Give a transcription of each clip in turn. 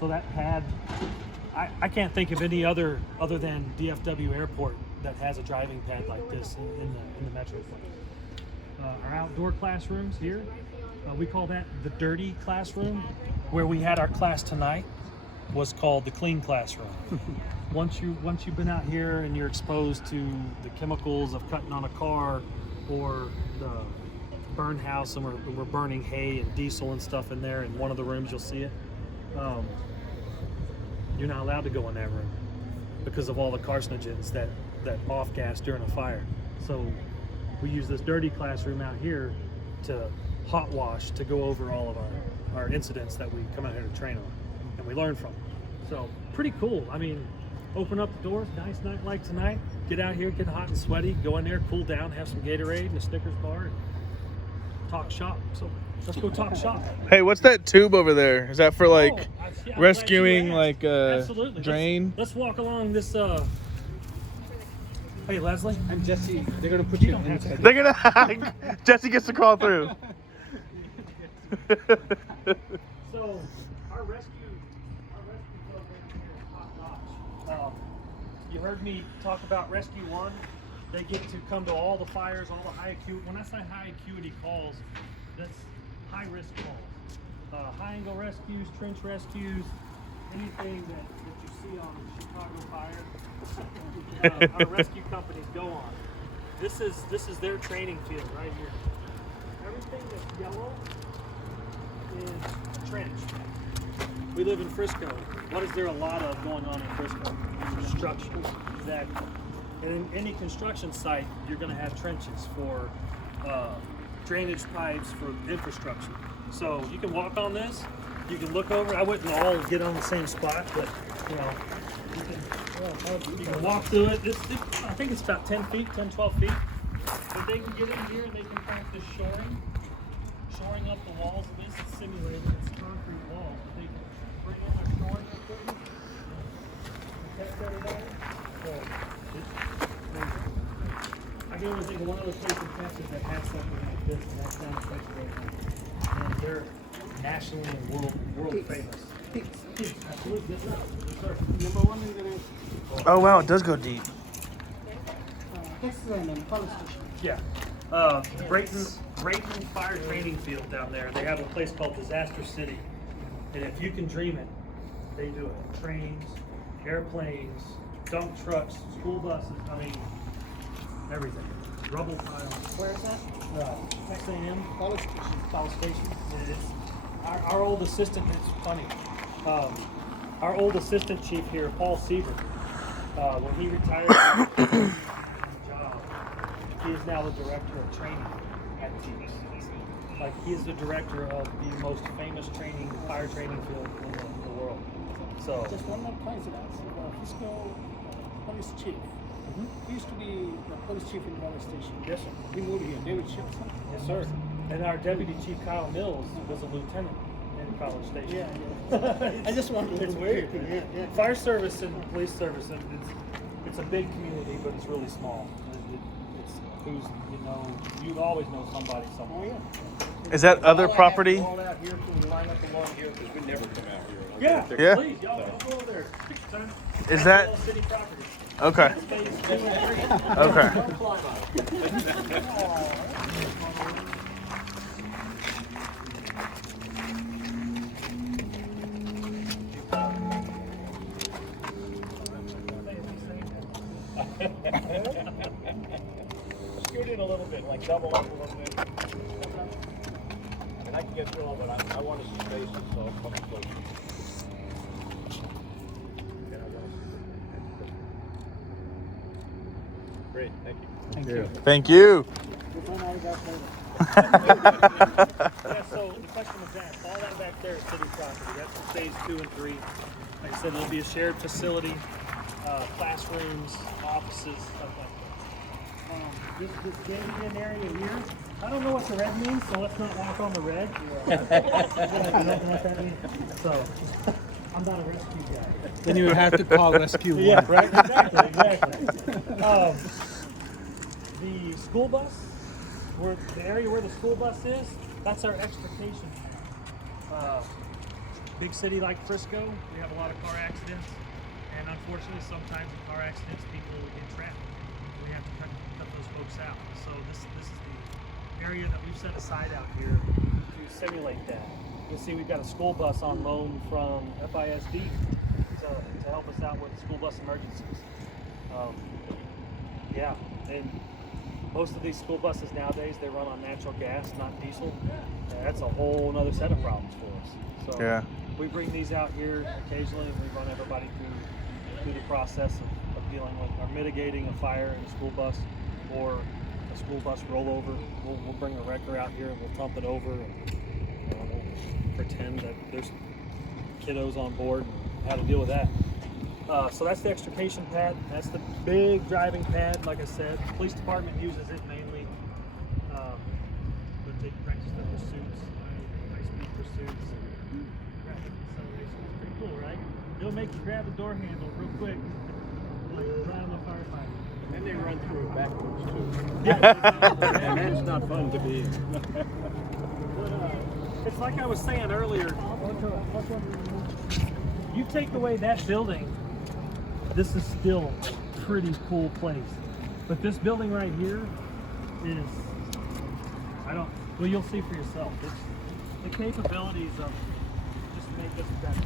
So that had, I can't think of any other than DFW Airport that has a driving pad like this in the metro. Our outdoor classrooms here, we call that the dirty classroom. Where we had our class tonight was called the clean classroom. Once you've been out here and you're exposed to the chemicals of cutting on a car or the burn house, and we're burning hay and diesel and stuff in there, in one of the rooms you'll see it. You're not allowed to go in that room because of all the carcinogens that off gas during a fire. So we use this dirty classroom out here to hot wash, to go over all of our incidents that we come out here to train on and we learn from. So pretty cool. I mean, open up the doors, nice night like tonight, get out here, get hot and sweaty, go in there, cool down, have some Gatorade and a Snickers bar, and talk shop. So let's go talk shop. Hey, what's that tube over there? Is that for like I'm rescuing like Absolutely. drain? Let's walk along this. Hey Leslie, I'm Jesse. They're gonna put you inside. They're gonna Jesse gets to crawl through. So our rescue program here is top notch. You heard me talk about Rescue 1. They get to come to all the fires, all the high acuity. When I say high acuity calls, that's high risk calls. High angle rescues, trench rescues, anything that you see on the Chicago fire. Our rescue companies go on. This is their training field right here. Everything that's yellow is trench. We live in Frisco. What is there a lot of going on in Frisco? Construction. Exactly. And in any construction site, you're going to have trenches for drainage pipes, for infrastructure. So you can walk on this. You can look over. I wouldn't all get on the same spot, but you can walk through it. I think it's about 10 feet, 10, 12 feet. But they can get in here and they can practice shoring up the walls. This is simulated. It's concrete walls. But they can bring in their shoring equipment and test everybody. So I can only think of one other place in Texas that has something like this, and that's down in Frisco. And they're nationally and world famous. Peaks, absolutely. Yes, sir. Number one in the nation. Oh wow, it does go deep. Texas and police station. Yeah. Brayton Fire Training Field down there. They have a place called Disaster City. And if you can dream it, they do it. Trains, airplanes, dump trucks, school buses, I mean, everything. Rubble piles. Where is that? Texas A&M. Police station. Police station. It is. Our old assistant, it's funny. Our old assistant chief here, Paul Siebert, when he retired from his job, he is now the director of training at Peaks. Like, he is the director of the most famous fire training field in the world. So Just one more coincidence. Frisco police chief. He used to be the police chief in Valley Station. yes, sir. He moved here. David Shipson. Yes, sir. And our deputy chief, Kyle Mills, was a lieutenant in College Station. Yeah. I just wanted to. It's weird. Yeah. Fire service and police service, it's a big community, but it's really small. It's you always know somebody Oh somewhere. yeah. Is that other property? All out here, can we line up along here? Because we never come out here. Yeah, Yeah. please, y'all go over there. Take your time. Is That's that all city property? okay? Phase 2 and 3. Okay. Scoot in a little bit, like double up a little bit. And I can get through all, but I want to see faces, so I'll come close. Great, thank you. Thank you. We'll find out about later. Yeah, so the question was asked, all that back there is city property. That's phase 2 and 3. Like I said, it'll be a shared facility, classrooms, offices, stuff like that. This Canadian area here, I don't know what the red means, so let's not walk on the red. You know what that means? So, I'm not a rescue guy. Then you would have to call rescue one. Yeah, right, exactly. The school bus, the area where the school bus is, that's our extrication. big city like Frisco, we have a lot of car accidents, and unfortunately, sometimes in car accidents, people get trapped. We have to cut those folks out. So this is the area that we've set aside out here to simulate that. You'll see we've got a school bus on loan from FISD to help us out with school bus emergencies. Yeah, and most of these school buses nowadays, they run on natural gas, not diesel. And that's a whole other set of problems for us. So Yeah. we bring these out here occasionally, and we run everybody through the process of dealing with or mitigating a fire in a school bus or a school bus rollover. We'll bring a wrecker out here and we'll pump it over, and we'll pretend that there's kiddos on board and how to deal with that. So that's the extrication pad. That's the big driving pad. Like I said, the police department uses it mainly. But they practice the pursuits, high-speed pursuits, traffic acceleration. It's pretty cool, right? They'll make you grab the door handle real quick, like driving a firefighter. And they run through it backwards too. Yeah. And that's not fun to be. It's like I was saying earlier. You take away that building, this is still a pretty cool place. But this building right here is, well, you'll see for yourself. It's the capabilities of just make this better.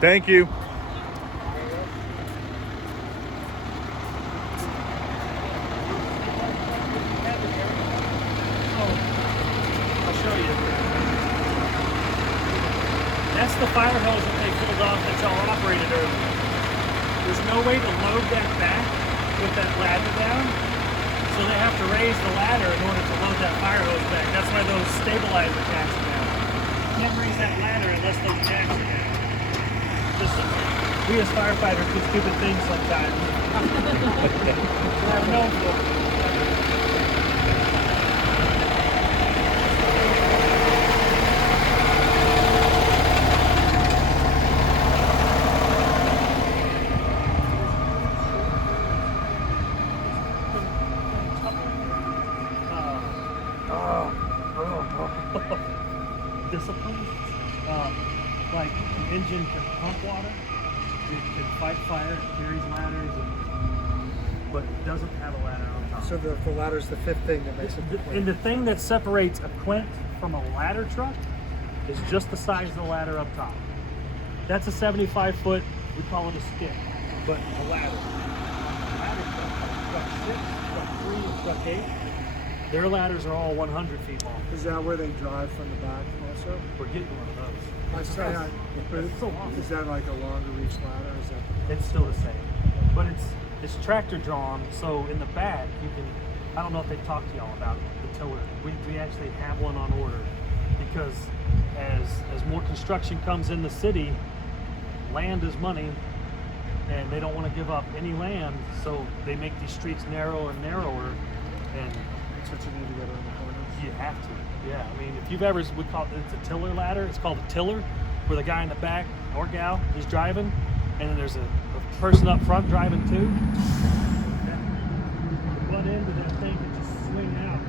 Thank you. I'll show you. That's the fire hose that they pulled off that y'all operated earlier. There's no way to load that back with that ladder down, so they have to raise the ladder in order to load that fire hose back. That's why those stabilizer jacks are down. You can't raise that ladder unless those jacks are down. We as firefighters do stupid things sometimes. I've known for. Discipline. Like an engine can pump water, it can fight fire, it carries ladders, but it doesn't have a ladder on top. So the ladder's the fifth thing that makes it And the thing that separates a Quint from a ladder truck is just the size of the ladder up top. That's a 75-foot, we call it a stick, but a ladder. Ladder truck 6, truck 3, and truck 8, their ladders are all 100 feet long. Is that where they drive from the back also? We're getting one of those. I say, It's so awesome. is that like a longer reach ladder? Is that It's still the same, but it's tractor drawn. So in the back, you can. I don't know if they talked to y'all about the tiller. We actually have one on order because as more construction comes in the city, land is money, and they don't want to give up any land. So they make these streets narrower and narrower, and that's what you need to get around the corners? you have to. Yeah, I mean, if you've ever, we call it, it's a tiller ladder. It's called a tiller, where the guy in the back or gal is driving, and then there's a person up front driving too. The butt end of that thing can just swing out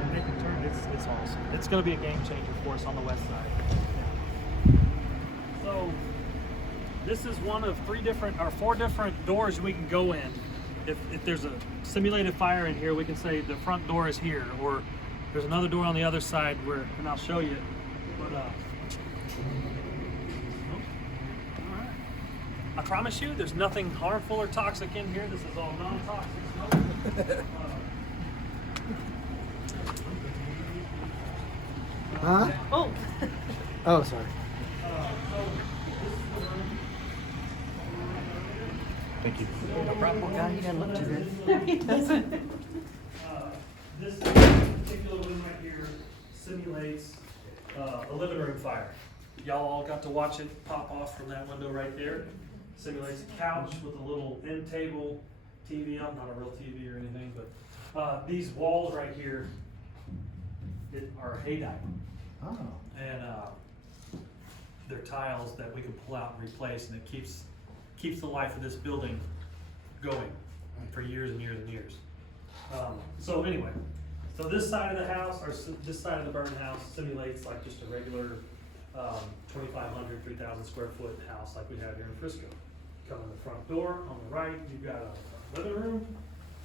and make a turn. It's awesome. It's going to be a game changer for us on the west side. So this is one of 4 different doors we can go in. If there's a simulated fire in here, we can say the front door is here, or there's another door on the other side where, and I'll show you. But I promise you, there's nothing harmful or toxic in here. This is all non-toxic smoke. Huh? Oh. Oh, sorry. Thank you. This particular one right here simulates a living room fire. Y'all all got to watch it pop off from that window right there. Simulates a couch with a little end table, TV up, not a real TV or anything, but these walls right here are hay dye. Oh. And they're tiles that we can pull out and replace, and it keeps the life of this building going for years and years and years. So anyway, so this side of the house, or this side of the burn house simulates like just a regular 2,500, 3,000 square foot house like we have here in Frisco. Come in the front door, on the right, you've got a living room.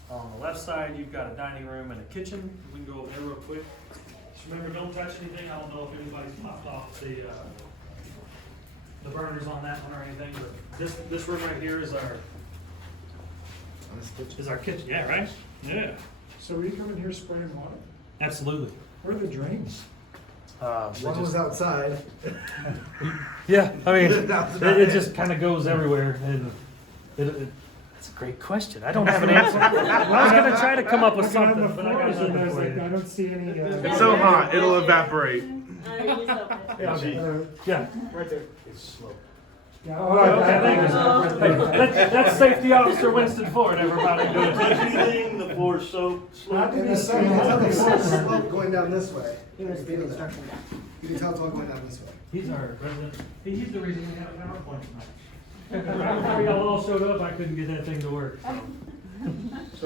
On the left side, you've got a dining room and a kitchen. We can go over there real quick. Just remember, don't touch anything. I don't know if anybody's popped off the burners on that one or anything, but this room right here is our kitchen. Yeah, right? Yeah. So we come in here spraying water? Absolutely. Where are the drains? One was outside. Yeah, I mean, That's about it it. just kind of goes everywhere, and that's a great question. I don't have an answer. I was gonna try to come up with Looking on something, the but I got floors and I nothing was for like, I you. don't see any. It's so hot, it'll evaporate. Yeah. Right there. It's slow. Yeah, Okay, thank you. Hey, that's Safety Officer Winston Ford, everybody. Anything, the floor soap, Not to And be the sun, it's on the seen. slope going down this way. You can tell it's all going down this way. He's our resident. He's the reason we have a PowerPoint tonight. Right before y'all all showed up, I couldn't get that thing to work. So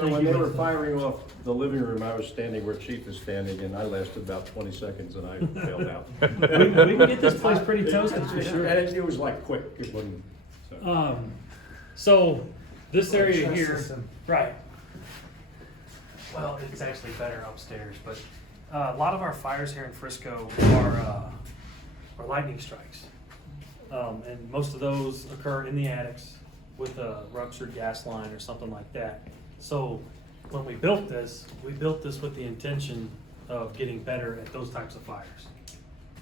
Thank when you, they were Winston. firing off the living room, I was standing where Chief is standing, and I lasted about 20 seconds and I bailed out. We can get this place pretty toasted for sure. And it was like quick, it wasn't, so. So this area Trust here, system. right? Well, it's actually better upstairs, but a lot of our fires here in Frisco are lightning strikes, and most of those occur in the attics with a ruptured gas line or something like that. So when we built this with the intention of getting better at those types of fires.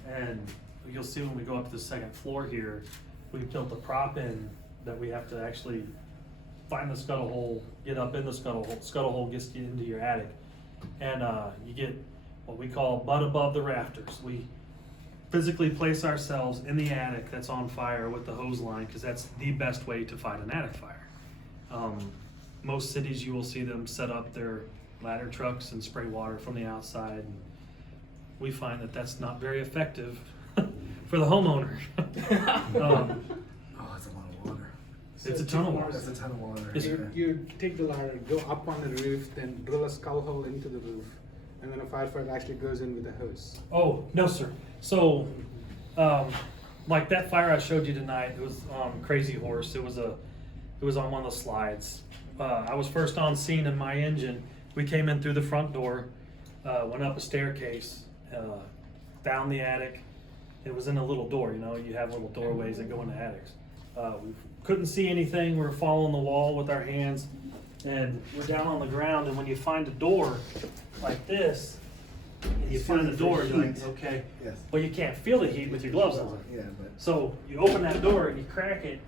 And you'll see when we go up to the second floor here, we built a prop in that we have to actually find the scuttle hole, get up in the scuttle hole. Scuttle hole gets you into your attic, and you get what we call butt above the rafters. We physically place ourselves in the attic that's on fire with the hose line, because that's the best way to fight an attic fire. Most cities, you will see them set up their ladder trucks and spray water from the outside. And we find that that's not very effective for the homeowner. Oh, that's a lot of water. It's a ton of water. That's a ton of water. It's- Yeah. You take the ladder, go up on the roof, then drill a skull hole into the roof, and then a firefighter actually goes in with a hose. Oh, no, sir. So, like that fire I showed you tonight, it was Crazy Horse. It was on one of the slides. I was first on scene in my engine. We came in through the front door, went up a staircase, down the attic. It was in a little door, you have little doorways that go into attics. We couldn't see anything. We were following the wall with our hands, and we're down on the ground. And when you find a door like this, and you find the door, you're like, okay. Yes. Well, you can't feel the heat with your gloves on. Yeah, but. So you open that door and you crack it,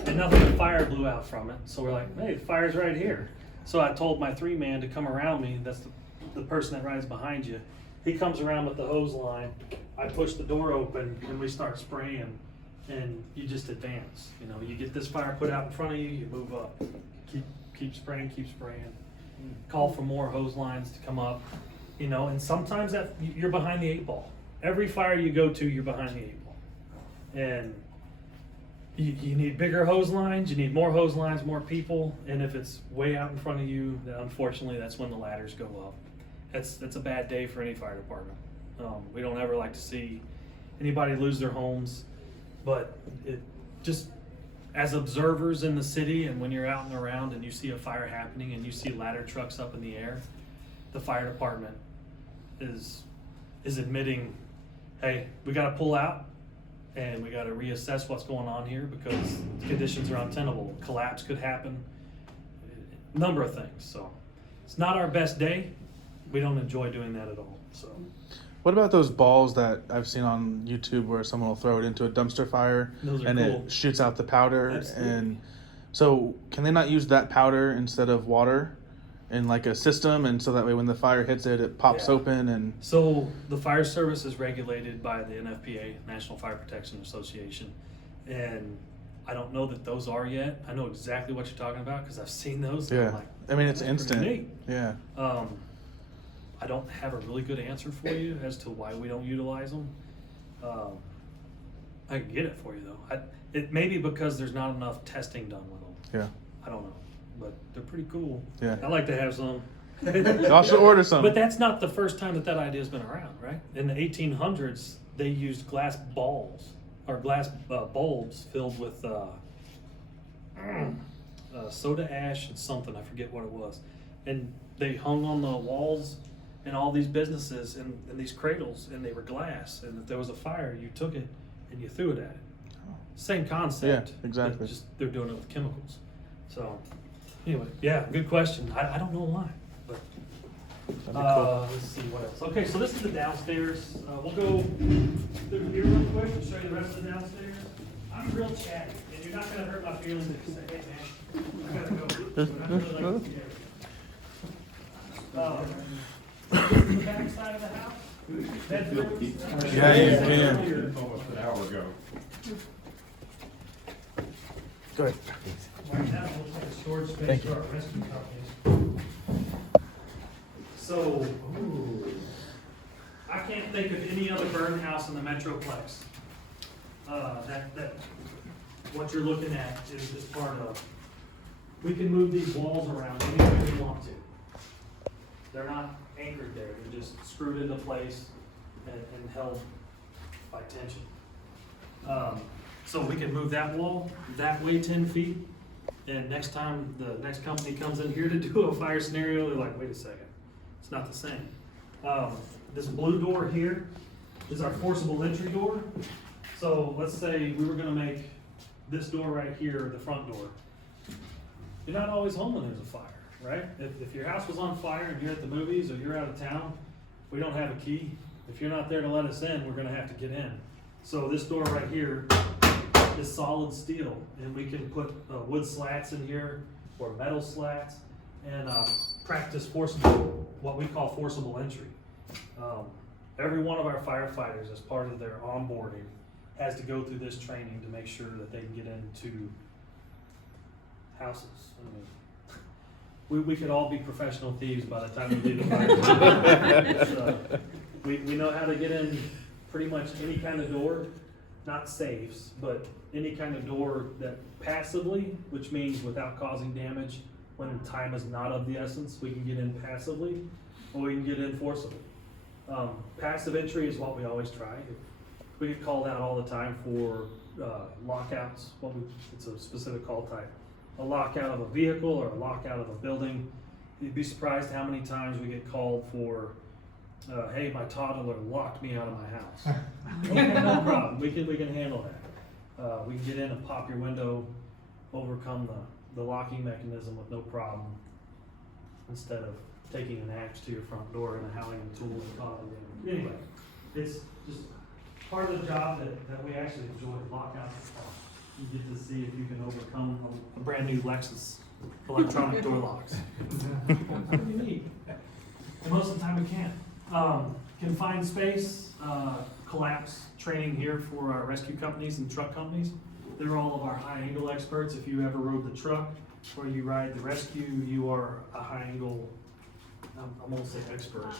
and nothing but fire blew out from it. So we're like, hey, the fire's right here. So I told my 3-man to come around me. That's the person that rides behind you. He comes around with the hose line. I push the door open and we start spraying, and you just advance. You get this fire put out in front of you, you move up. Keep spraying, keep spraying. Call for more hose lines to come up. And sometimes that you're behind the 8 ball. Every fire you go to, you're behind the 8 ball. And you need bigger hose lines, you need more hose lines, more people, and if it's way out in front of you, then unfortunately that's when the ladders go up. That's a bad day for any fire department. We don't ever like to see anybody lose their homes, but it just, as observers in the city, and when you're out and around and you see a fire happening and you see ladder trucks up in the air, the fire department is admitting, hey, we gotta pull out and we gotta reassess what's going on here because conditions are untenable. Collapse could happen, a number of things. So it's not our best day. We don't enjoy doing that at all, so. What about those balls that I've seen on YouTube where someone will throw it into a dumpster fire Those are and cool. it shoots out the powder? Absolutely. And so can they not use that powder instead of water in like a system, and so that way when the fire hits it, it pops Yeah. open? And So the fire service is regulated by the NFPA, National Fire Protection Association, and I don't know that those are yet. I know exactly what you're talking about because I've seen those. and I'm yeah, like, I mean it's "That's pretty instant. neat." Yeah. I don't have a really good answer for you as to why we don't utilize them. I can get it for you though. It may be because there's not enough testing done with them. Yeah. I don't know, but they're pretty cool. Yeah. I like to have some. Y'all should order some. But that's not the first time that idea's been around, right? In the 1800s, they used glass balls or glass bulbs filled with soda ash and something. I forget what it was. And they hung on the walls in all these businesses in these cradles, and they were glass. And if there was a fire, you took it and you threw it at it. Same concept. Yeah, exactly. But just they're doing it with chemicals. So anyway, yeah, good question. I don't know why, but let's see what else. Okay, so this is the downstairs. We'll go through here real quick and show you the rest of the downstairs. I'm real chatty, and you're not gonna hurt my feelings if you say, "Hey, man, I gotta go." But I really like to the back side of the house. Bedrooms. Yeah, you can. Almost an hour ago. Go ahead. Right now, it looks like a storage space Thank you. for our rescue companies. So, I can't think of any other burn house in the Metroplex. That what you're looking at is part of. We can move these walls around any way we want to. They're not anchored there, they're just screwed into place and held by tension. So we can move that wall that way 10 feet, and next time the next company comes in here to do a fire scenario, they're like, wait a second, it's not the same. This blue door here is our forcible entry door. So let's say we were gonna make this door right here the front door. You're not always home when there's a fire, right? If your house was on fire and you're at the movies or you're out of town, we don't have a key. If you're not there to let us in, we're gonna have to get in. So this door right here is solid steel, and we can put wood slats in here or metal slats and practice what we call forcible entry. Every one of our firefighters, as part of their onboarding, has to go through this training to make sure that they can get into houses. I mean, we could all be professional thieves by the time we leave the fire. We know how to get in pretty much any kind of door, not safes, but any kind of door that passively, which means without causing damage, when time is not of the essence, we can get in passively, or we can get in forcibly. Passive entry is what we always try. We get called out all the time for lockouts. It's a specific call type. A lockout of a vehicle or a lockout of a building. You'd be surprised how many times we get called for, hey, my toddler locked me out of my house. Okay, no problem, we can handle that. We can get in and pop your window, overcome the locking mechanism with no problem, instead of taking an axe to your front door and a howling tool and toddler. Anyway, it's just part of the job that we actually enjoy. Lockouts are fun. You get to see if you can overcome a brand new Lexus electronic door locks. Pretty neat. And most of the time we can't. Confined space, collapse training here for our rescue companies and truck companies. They're all of our high angle experts. If you ever rode the truck or you ride the rescue, you are a high angle, I won't say expert.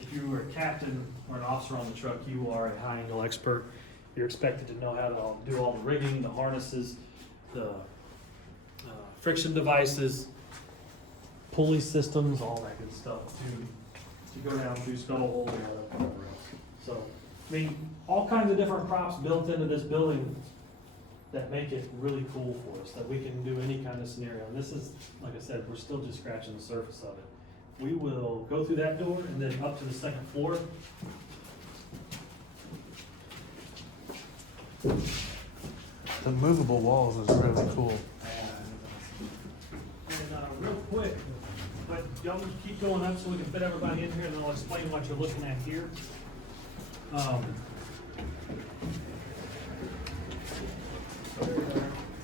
If you were a captain or an officer on the truck, you are a high angle expert. You're expected to know how to do all the rigging, the harnesses, the friction devices, pulley systems, all that good stuff to go down through scuttle hole and whatever else. So, I mean, all kinds of different props built into this building that make it really cool for us, that we can do any kind of scenario. And this is, like I said, we're still just scratching the surface of it. We will go through that door and then up to the second floor. The movable walls is really cool. And real quick, but y'all keep going up so we can fit everybody in here, and then I'll explain what you're looking at here.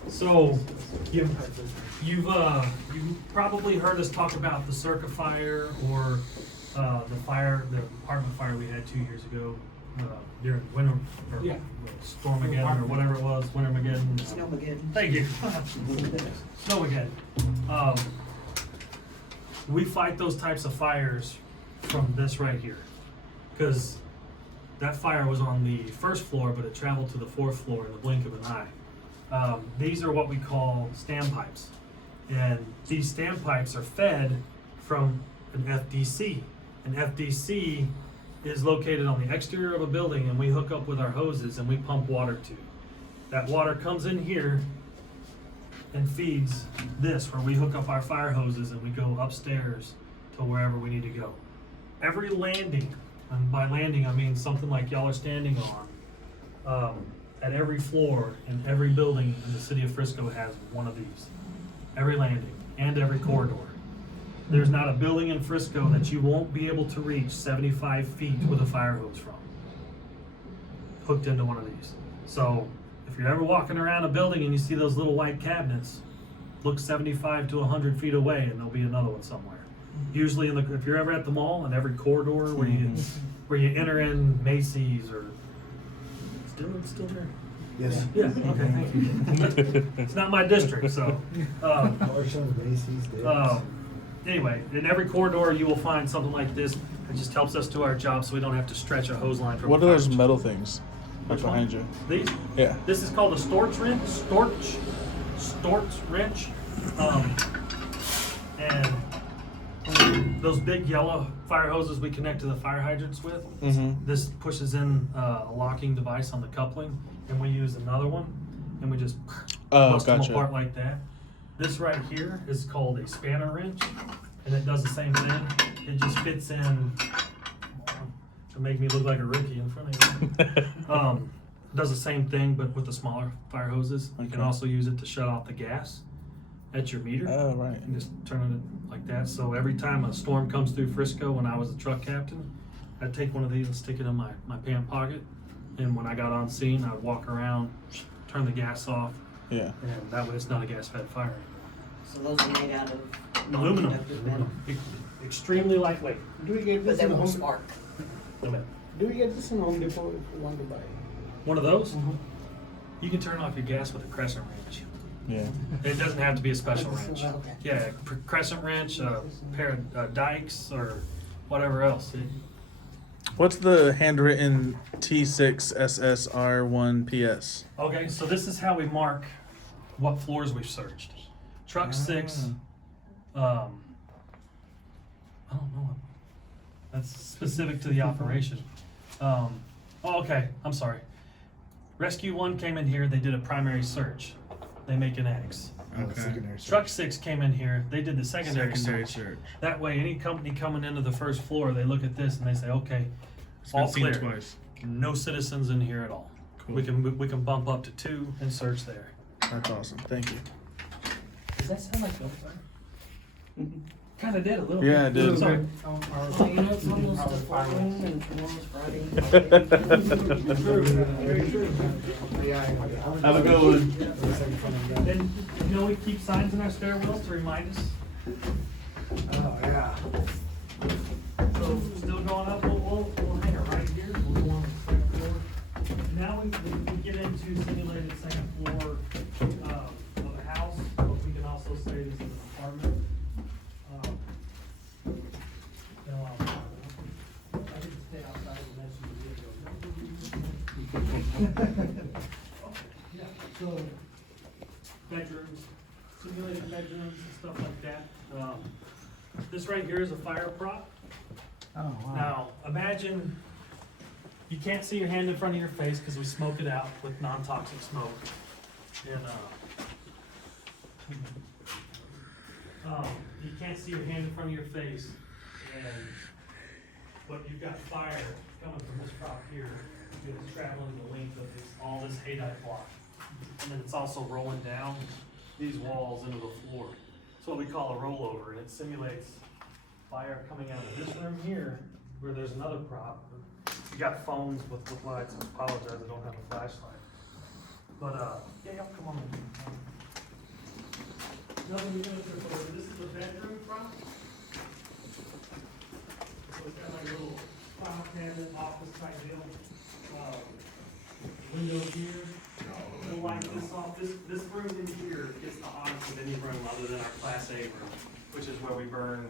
So you've probably heard us talk about the Circa fire or the apartment fire we had 2 years ago during winter or Stormageddon or whatever it was, Wintermageddon. Snowmageddon. Thank you. Snowmageddon. We fight those types of fires from this right here, because that fire was on the first floor, but it traveled to the fourth floor in the blink of an eye. These are what we call standpipes. And these standpipes are fed from an FDC. An FDC is located on the exterior of a building, and we hook up with our hoses and we pump water to. That water comes in here and feeds this, where we hook up our fire hoses and we go upstairs to wherever we need to go. Every landing, and by landing I mean something like y'all are standing on, at every floor in every building in the city of Frisco has one of these. Every landing and every corridor. There's not a building in Frisco that you won't be able to reach 75 feet with a fire hose from, hooked into one of these. So if you're ever walking around a building and you see those little white cabinets, look 75 to 100 feet away and there'll be another one somewhere. Usually if you're ever at the mall, in every corridor where you enter in Macy's or still there. Yes. Yeah, okay, thank you. It's not my district, so. Anyway, in every corridor you will find something like this. It just helps us do our job so we don't have to stretch a hose line from What a are fire those truck. metal things Which behind one? you? These? Yeah. This is called a Storch wrench. Storch wrench. And those big yellow fire hoses we connect to the fire hydrants with. Mm-hmm. This pushes in a locking device on the coupling, and we use another one, and we just bust them gotcha. apart like that. This right here is called a spanner wrench, and it does the same thing. It just fits in to make me look like a rookie in front of you. Does the same thing, but with the smaller fire hoses. You can Okay. also use it to shut off the gas at your meter. Oh, right. And just turning it like that. So every time a storm comes through Frisco, when I was a truck captain, I'd take one of these and stick it in my pant pocket. And when I got on scene, I'd walk around, turn the gas off, Yeah. and that way it's not a gas-fed fire anymore. So those are made out of Aluminum. non-conductive metal. Extremely lightweight. Do we get But this they in won't Home? spark. Do we get this in Home Depot if we want to buy? One of those, you can turn off your gas with a crescent wrench. Yeah. It doesn't have to be a special wrench. Okay. Yeah, crescent wrench, a pair of dikes, or whatever else. What's the handwritten T6SSR1PS? Okay, so this is how we mark what floors we've searched. Truck 6, I don't know. That's specific to the operation. Okay, I'm sorry. Rescue 1 came in here, they did a primary search. They make an X. Okay. Truck 6 came in here, they did the secondary Secondary search. search. That way, any company coming into the first floor, they look at this and they say, okay, all Been seen clear. twice. No citizens in here at all. Cool. We can bump up to 2 and search there. That's awesome. Thank you. Does that sound like gunfire? Kind of did a little bit. Yeah, it did. Sorry. So you know it's almost a full moon and tomorrow's Friday. Have a good one. And you know we keep signs in our stairwells to remind us. Oh, yeah. So still going up, we'll hang it right here. We'll go on the second floor. Now we get into simulated second floor of a house, but we can also say this is an apartment. I didn't stay outside and mention the video. Yeah, so bedrooms, simulated bedrooms and stuff like that. This right here is a fire prop. Oh, wow. Now, imagine you can't see your hand in front of your face because we smoke it out with non-toxic smoke. And you can't see your hand in front of your face, but you've got fire coming from this prop here. It's traveling the length of all this haydite block, and then it's also rolling down these walls into the floor. It's what we call a rollover, and it simulates fire coming out of this room here, where there's another prop. You got phones with lights. I apologize, I don't have a flashlight. But yeah, y'all come on. Nothing you gonna trip over. This is a bedroom prop. So it's got like a little file cabinet, office type deal. Window here. We'll light this off. This room in here gets the hottest of any room other than our Class A room, which is where we burn.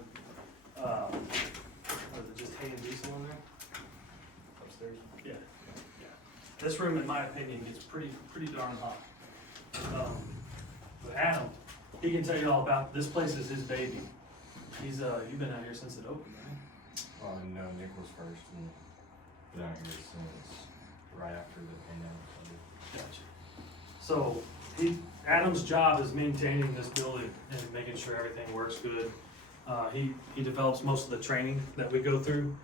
What is it, just hay and diesel in there? downstairs? Yeah, yeah. This room, in my opinion, gets pretty darn hot. But Adam, he can tell you all about, this place is his baby. He's, you've been out here since it opened, right? No, Nick was first and been out here since right after the pandemic. Gotcha. So, Adam's job is maintaining this building and making sure everything works good. He develops most of the training that we go through,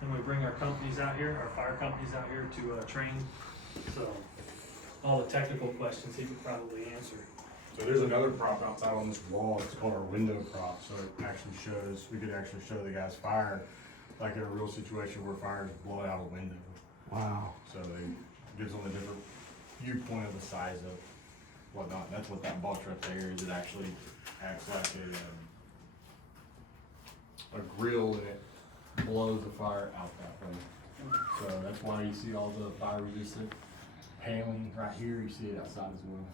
and we bring our companies out here, our fire companies out here to train. So, all the technical questions he could probably answer. So there's another prop outside on this wall. It's called our window prop. So it actually shows, we could actually show the guys fire, like in a real situation where fire is blowing out a window. Wow. So it gives them a different viewpoint of the size of whatnot. And that's what that box right there is. It actually acts like a grill, and it blows the fire out that way. So that's why you see all the fire resistant paneling right here. You see it outside as well.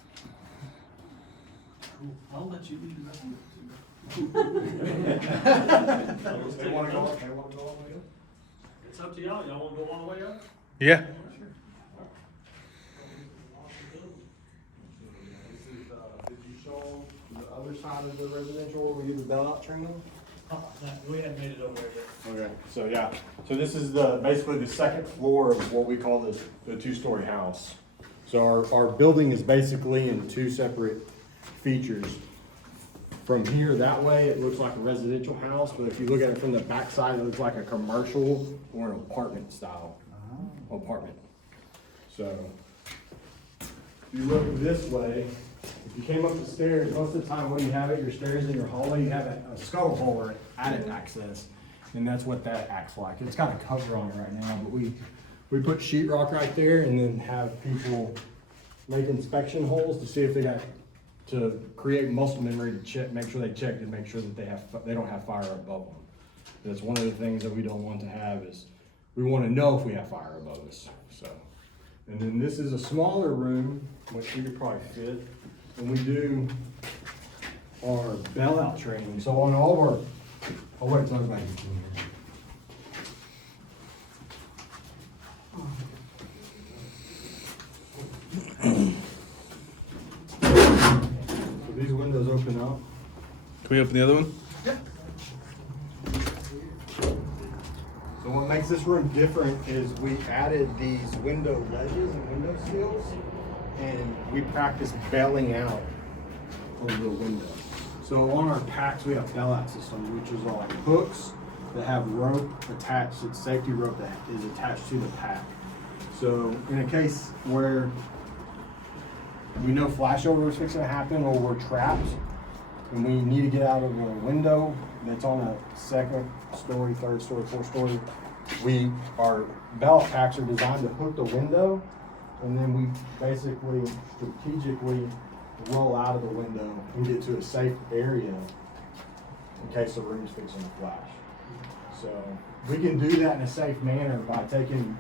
Cool. I'll let you lead the rest of it. They wanna go all the way up? It's up to y'all. Y'all wanna go all the way up? Yeah. Did you show the other side of the residential where we do the bailout training? We haven't made it over there yet. Okay, so yeah, so this is basically the second floor of what we call the two-story house. So our building is basically in two separate features. From here, that way, it looks like a residential house, but if you look at it from the back side, it looks like a commercial or an apartment style apartment. So, if you look this way, if you came up the stairs, most of the time, what do you have at your stairs in your hallway? You have a scuttle hole or attic access, and that's what that acts like. It's got a cover on it right now, but we put sheetrock right there and then have people make inspection holes to see if they got, to create muscle memory to check, make sure they check to make sure that they don't have fire above them. That's one of the things that we don't want to have is, we want to know if we have fire above us, so. And then this is a smaller room, which we could probably fit, and we do our bailout training. So on all of our, I'll wait till everybody gets in here. So these windows open up. Can we open the other one? So what makes this room different is we added these window ledges and window sills, and we practice bailing out over the window. So on our packs, we have bailout systems, which is like hooks that have rope attached, it's safety rope that is attached to the pack. So in a case where we know flashover is fixing to happen, or we're trapped, and we need to get out of a window that's on a second story, third story, fourth story, our bailout packs are designed to hook the window, and then we basically strategically roll out of the window and get to a safe area in case the room's fixing to flash. So we can do that in a safe manner by taking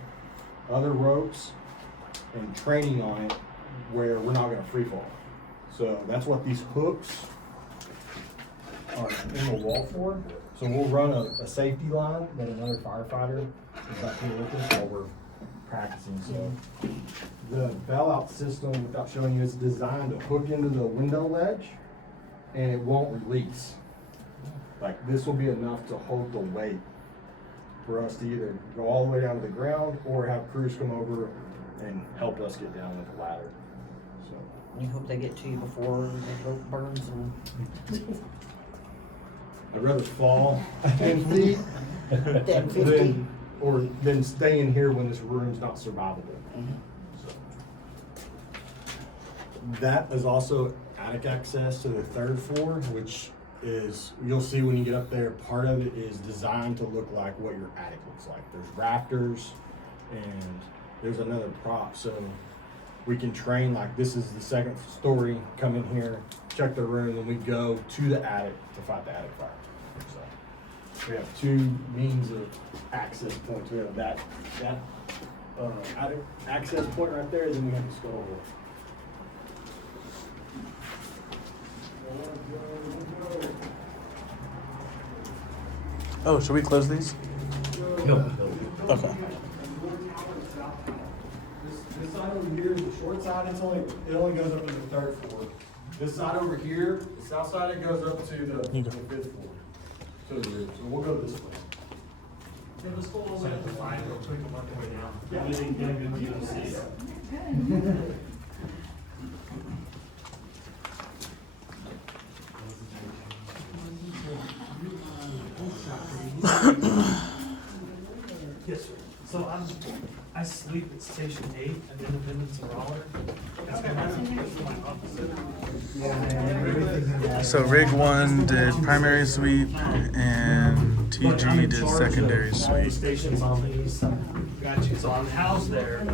other ropes and training on it where we're not gonna free fall. So that's what these hooks are in the wall for. So we'll run a safety line that another firefighter is up here with us while we're practicing. So the bailout system, without showing you, is designed to hook into the window ledge and it won't release. Like this will be enough to hold the weight for us to either go all the way down to the ground or have crews come over and help us get down with the ladder. So You hope they get to you before the rope burns and. I'd rather fall 10 feet Than 50. than stay in here when this room's not survivable. So. That is also attic access to the third floor, which is, you'll see when you get up there, part of it is designed to look like what your attic looks like. There's rafters and there's another prop. So we can train like this is the second story, come in here, check the room, and we go to the attic to fight the attic fire. So we have two means of access points. We have that attic access point right there, then we have the scuttle hole. Oh, should we close these? No. Okay. side over here is the short side. It only goes up to the 3rd floor. This side over here, the south side, it goes up to the 5th floor. To the roof. So we'll go this way. Yeah, let's go all the way up to 5 real quick and work our way down. We didn't get a good view to see it. Yes, sir. So I sleep at Station 8 at Independence and Roller. That's my office. So rig 1 did primary sweep and TG did secondary sweep. Stations on the east side. Got you. So I'm housed there,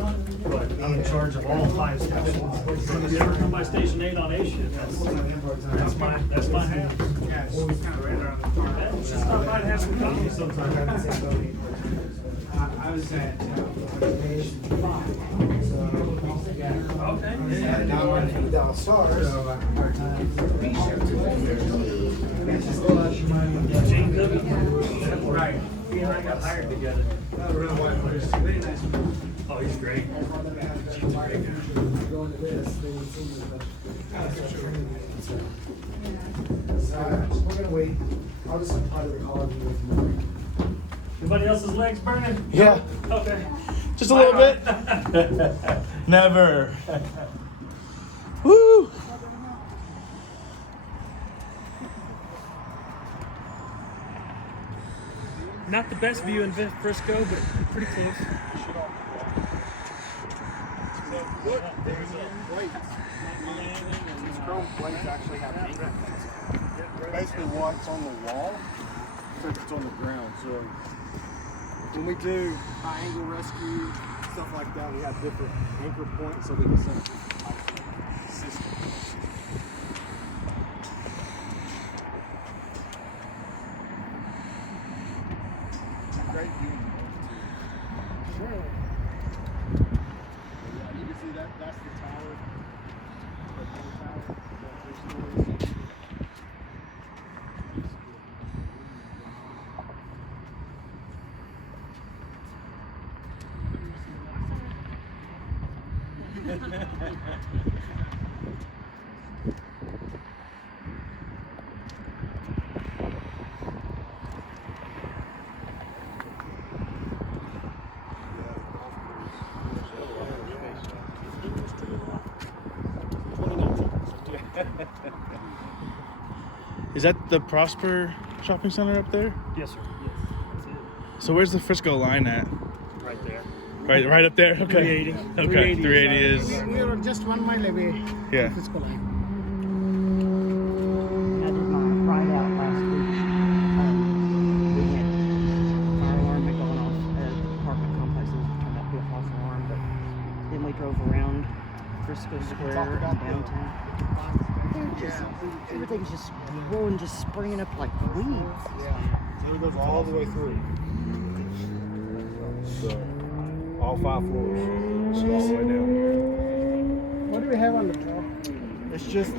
but I'm in charge of all 5 stations. So if you ever come by Station 8 on A shift, that's my house. Yeah, it's kind of right around the corner. It's just not bad to have some coffee sometimes. I was at Okay. Now we're in Dallas Stars. Jane Cookie. Right. He and I got hired together. very nice. Oh, he's great. Gene's a great guy. Going to this, they would see we're gonna wait. I'll just apply to the call with you. Anybody else's legs burning? Yeah, Okay. just a little bit. Never. Woo! Not the best view in Frisco, but pretty close. These chrome plates actually have anchor. Basically what's on the wall, except it's on the ground. So when we do high angle rescue, stuff like that, we have different anchor points so we can send system. Great view. Sure. Yeah, you can see that's the tower. The main tower. About 3 stories. Is that the Prosper Shopping Center up there? Yes, sir. Yes. That's it. So where's the Frisco line at? Right there. Right up there? Okay. 380. Okay, 380 is. We are just 1 mile away. Yeah. From Frisco line. I did my ride out last week. We had fire alarm that going off at apartment complexes. Turned out to be a false alarm, but then we drove around Frisco Square and downtown. Everything's just growing, just springing up like weeds. So it goes all the way through. So all 5 floors. So all the way down. What do we have on the top? It's just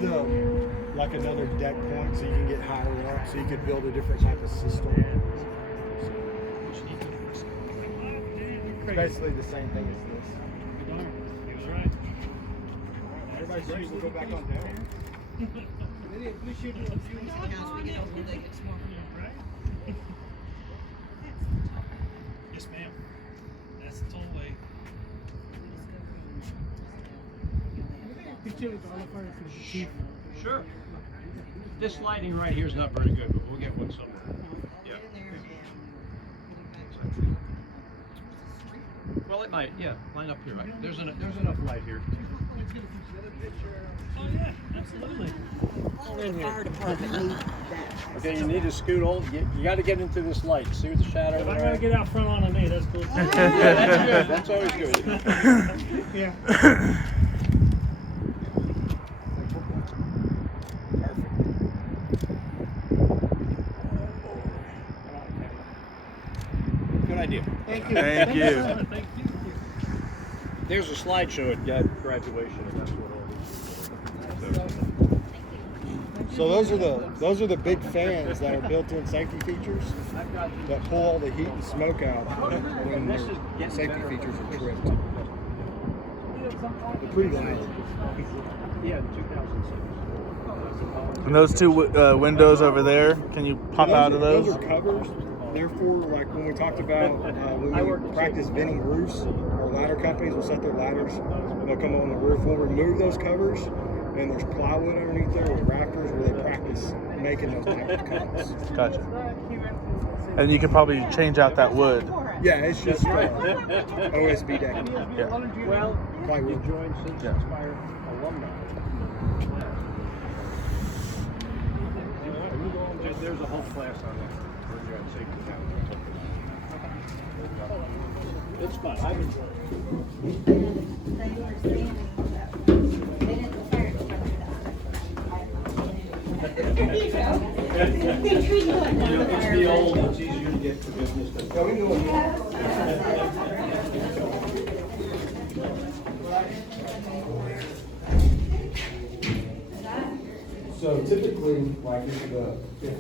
like another deck point, so you can get higher up, so you could build a different type of system. It's basically the same thing as this. He was right. Everybody's ready to go back on down. Very appreciate your views. Yes, ma'am. That's the tollway. Picture with all of our chief. Sure. This lighting right here is not very good, but we'll get one somewhere. Yeah. Well, it might, yeah, line up here, right? There's enough light here. Oh, yeah, absolutely. The fire department needs that. Okay, you need to scoot all, you gotta get into this light, see the shadow If I there? gotta get out front on me, that's cool. Yeah, that's good, that's always good. Yeah. Good idea. Thank you. Thank you. Thank you. There's a slideshow at graduation, and that's what all these. So those are the big fans that are built-in safety features that pull all the heat and smoke out when their safety features are tripped. Pre-glide. Yeah, 2006. And those two windows over there, can you pop out of those? Those are covers. Therefore, like when we talked about when we practice venting roofs, our ladder companies will set their ladders. They'll come on the roof. We'll remove those covers, and there's plywood underneath there with rafters where they practice making those type of cuts. Gotcha. And you could probably change out that wood. Yeah, it's just OSB decking. Yeah. Well, Plywood. you joined since Yeah. Inspire alumni. There's a whole class on that. It's fun. I've enjoyed It's the old, it's easier to get to business than. So typically, like if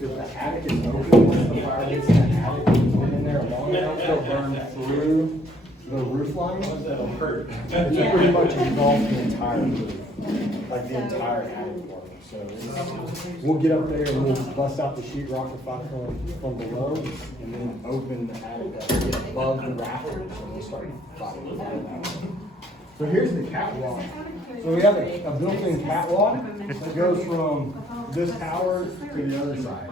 the attic is open, once the fire gets in the attic, it's been in there long enough, they'll burn through the roof line. That'll hurt. It's pretty much engulf the entire roof, like the entire attic part. So we'll get up there and we'll bust out the sheetrock from below, and then open the attic up, get above the rafters, and we'll start fighting that way. So here's the catwalk. So we have a built-in catwalk that goes from this tower to the other side.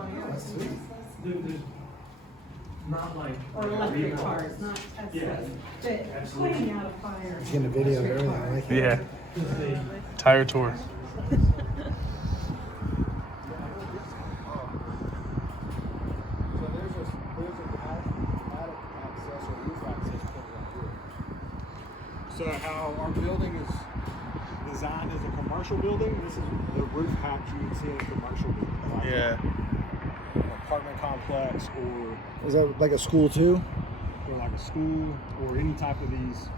Not like electric cars, not Teslas, but putting out a fire. Getting a video of everything. I like it. Yeah. Tire tour. So there's an attic access or roof access point right here. So how our building is designed as a commercial building, this is the roof hatch you would see in a commercial building. Like Yeah. an apartment complex or Is that like a school too? like a school or any type of these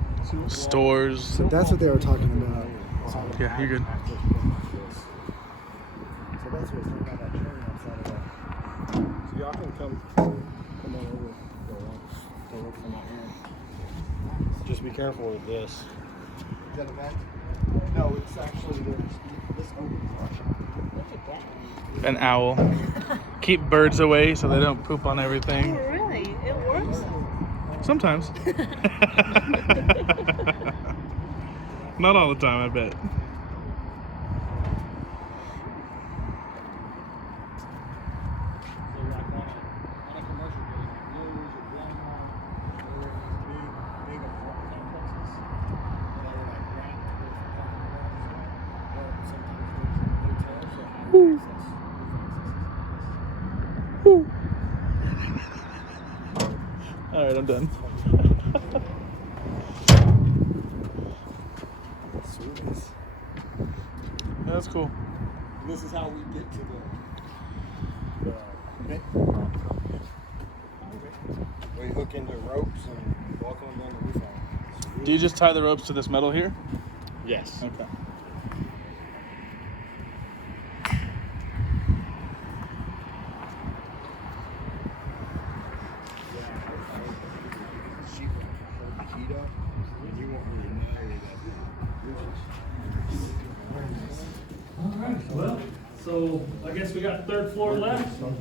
Stores. So that's what they were talking about. Yeah, you're good. So that's what it's talking about, that train outside of that. So y'all can come on over, go look from out here. Just be careful with this. Is that a vent? No, it's actually this open part. An owl. Keep birds away so they don't poop on everything. Really? It works? Sometimes. Not all the time, I bet. All right, I'm done. That's cool. This is how we get to the vent. We hook into ropes and walk on down the roof line. Do you just tie the ropes to this metal here? Yes. Okay. Well, so I guess we got third floor left. Did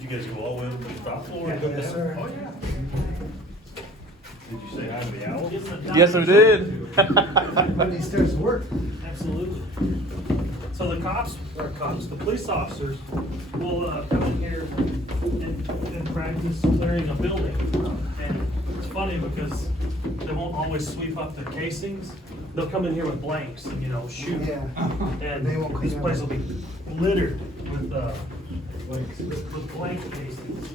you guys go all the way up to the top floor? Yes, sir. Oh, yeah. Did you say hi to the owl? Yes, I did. But these stairs work. Absolutely. So the the police officers will come in here and practice clearing a building. And it's funny because they won't always sweep up the casings. They'll come in here with blanks and, shoot. Yeah. And They won't this clean place up. will be littered with blank casings.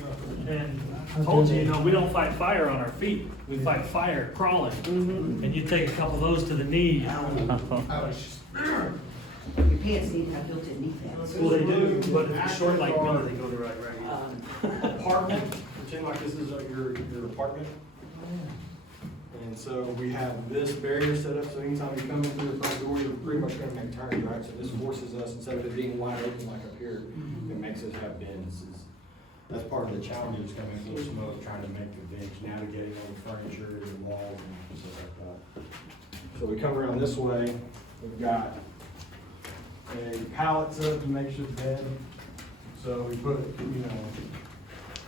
And I told you, we don't fight fire on our feet. We fight fire crawling. And you take a couple of those to the knee. Your pants need to have built-in knee pads. Well, they do, but if it's short like me, they go to right here. Apartment, pretend like this is your apartment. And so we have this barrier set up, so anytime you come in through the front door, you're pretty much gonna make turns, right? So this forces us, instead of it being wide open like up here, it makes us have bends. That's part of the challenge, is coming through smoke, trying to make the vents, navigating on the furniture and the walls and stuff like that. So we come around this way, we've got a pallet set up to make sure the bed. So we put,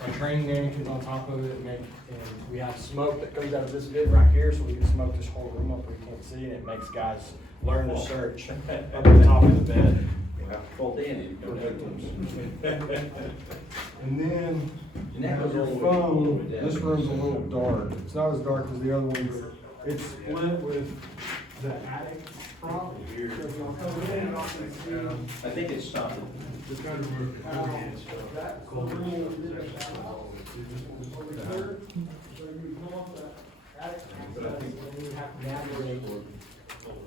our training mannequins on top of it, and we have smoke that comes out of this bit right here, so we can smoke this whole room up where you can't see, and it makes guys learn to search up on top of the bed. For victims. And then, your phone, this room's a little dark. It's not as dark as the other one, but it's split with the attic prop. I think it stopped. But I think you have to navigate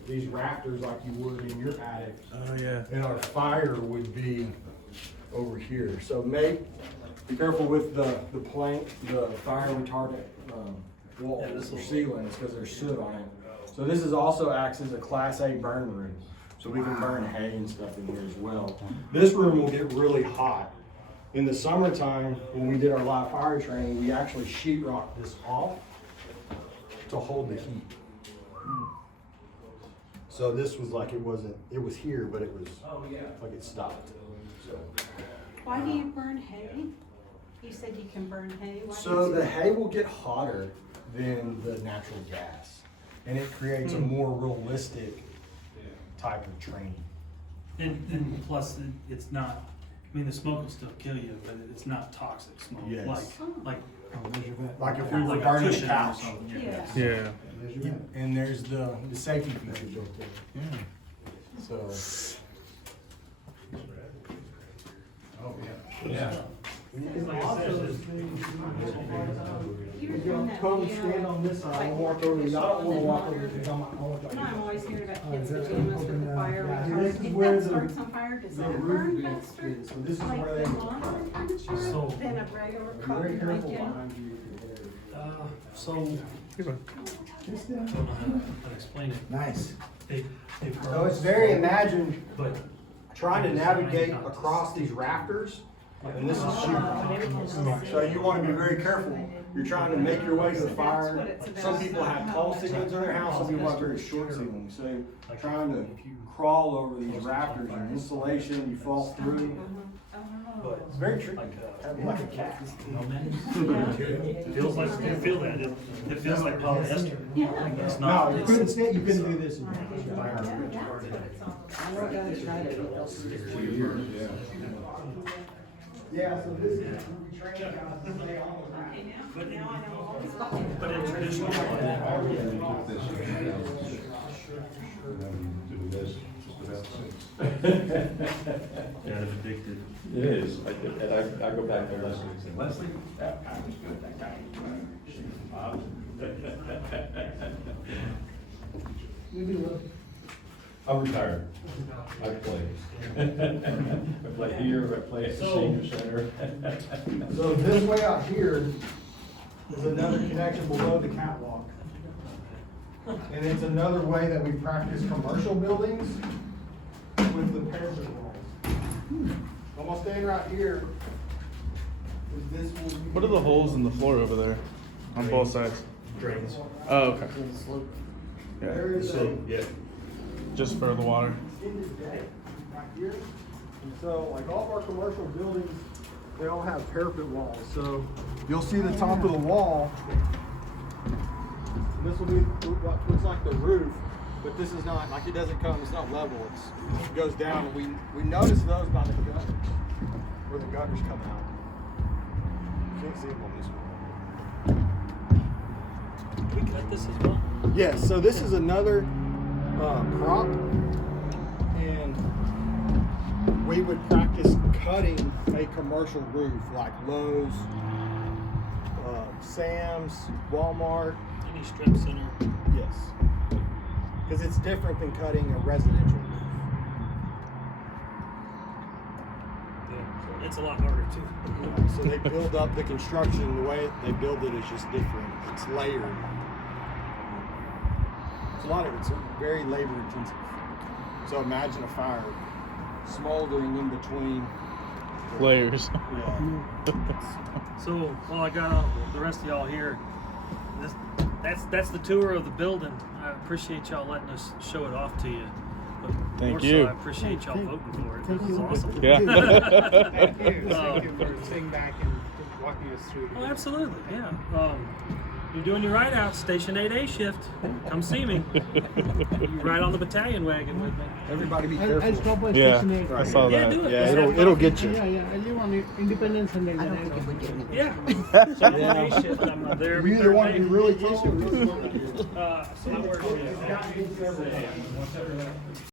these rafters like you would in your attic. Oh yeah. And our fire would be over here. So be careful with the plank, the fire retardant walls or ceilings, because there's soot on it. So this is also acts as a Class A burn room. So we can burn hay and stuff in here as well. This room will get really hot. In the summertime, when we did our live fire training, we actually sheetrocked this off to hold the heat. So this was like, it was here, but it was like it stopped. So. Why do you burn hay? You said you can burn hay. Why So the hay will get hotter than the natural gas, and it creates a more realistic type of training. And plus, it's not, I mean, the smoke will still kill you, but it's not toxic smoke. Yes. Like if we were like burning a cushion or couch. something. Yeah. And there's the safety feature built in. So. Yeah. Come stand on this side, I'll walk over, I don't wanna walk over because I'm I'm always hearing about kids' pajamas with the fire. This is If where that the- starts on fire, does the that roof burn vents faster? is. So this is Like where they- the lawn temperature So- than a regular Be very cotton careful blanket? behind you. So, I don't know how to explain it. Nice. So it's very imagined But trying to navigate across these rafters, and this is sheetrock. So you want to be very careful. You're trying to make your way to the fire. Some people have tall ceilings in their house, some people have very short ceilings. So you're trying to crawl over these rafters and insulation, you fall through. It's very tricky. Like a cat. it feels like, you feel that, it feels like polyester. It's No, not, you it's, couldn't stand, you couldn't do this. Yeah, so this is, we train guys to stay on the raft. but in traditional. Yeah, it's addicted. It is. I go back to Leslie and say, Leslie, that guy was good, that guy was I'm retired. I play. I play here, I play at the senior center. So this way out here is another connection below the catwalk. And it's another way that we practice commercial buildings with the parapet walls. I'm gonna stand right here. This will be- What are the holes in the floor over there on both sides? Drains. Oh, okay. There is a Just for the water. extended deck right here. And so like all of our commercial buildings, they all have parapet walls. So you'll see the top of the wall. This will be what looks like the roof, but this is not, like it doesn't come, it's not level, it goes down. And we notice those by the gutters, where the gutters come out. You can't see them on this one. Can we cut this as well? Yes, so this is another prop, and we would practice cutting a commercial roof like Lowe's, Sam's, Walmart. Any strip center. Yes, because it's different than cutting a residential roof. Yeah, it's a lot harder too. So they build up the construction, the way they build it is just different. It's layered. It's very labor intensive. So imagine a fire smoldering in between Layers. Yeah. So, while I got the rest of y'all here, that's the tour of the building. appreciate y'all letting us show it off to you. But Thank more you. So, I appreciate y'all voting for it. This is awesome. Yeah. Thank you for staying back and walking us through. Oh, absolutely. Yeah. You're doing your ride out, Station 8A shift. Come see me. You ride on the battalion wagon with me. Everybody be I'll careful. stop by Yeah, Station 8. I saw Yeah, that. do it. Yeah, Just it'll have get you. Yeah, I live on Independence and I don't think it would get me. Yeah. So on the A shift, I'm there every You either third want to be day. really close or really close. So I work.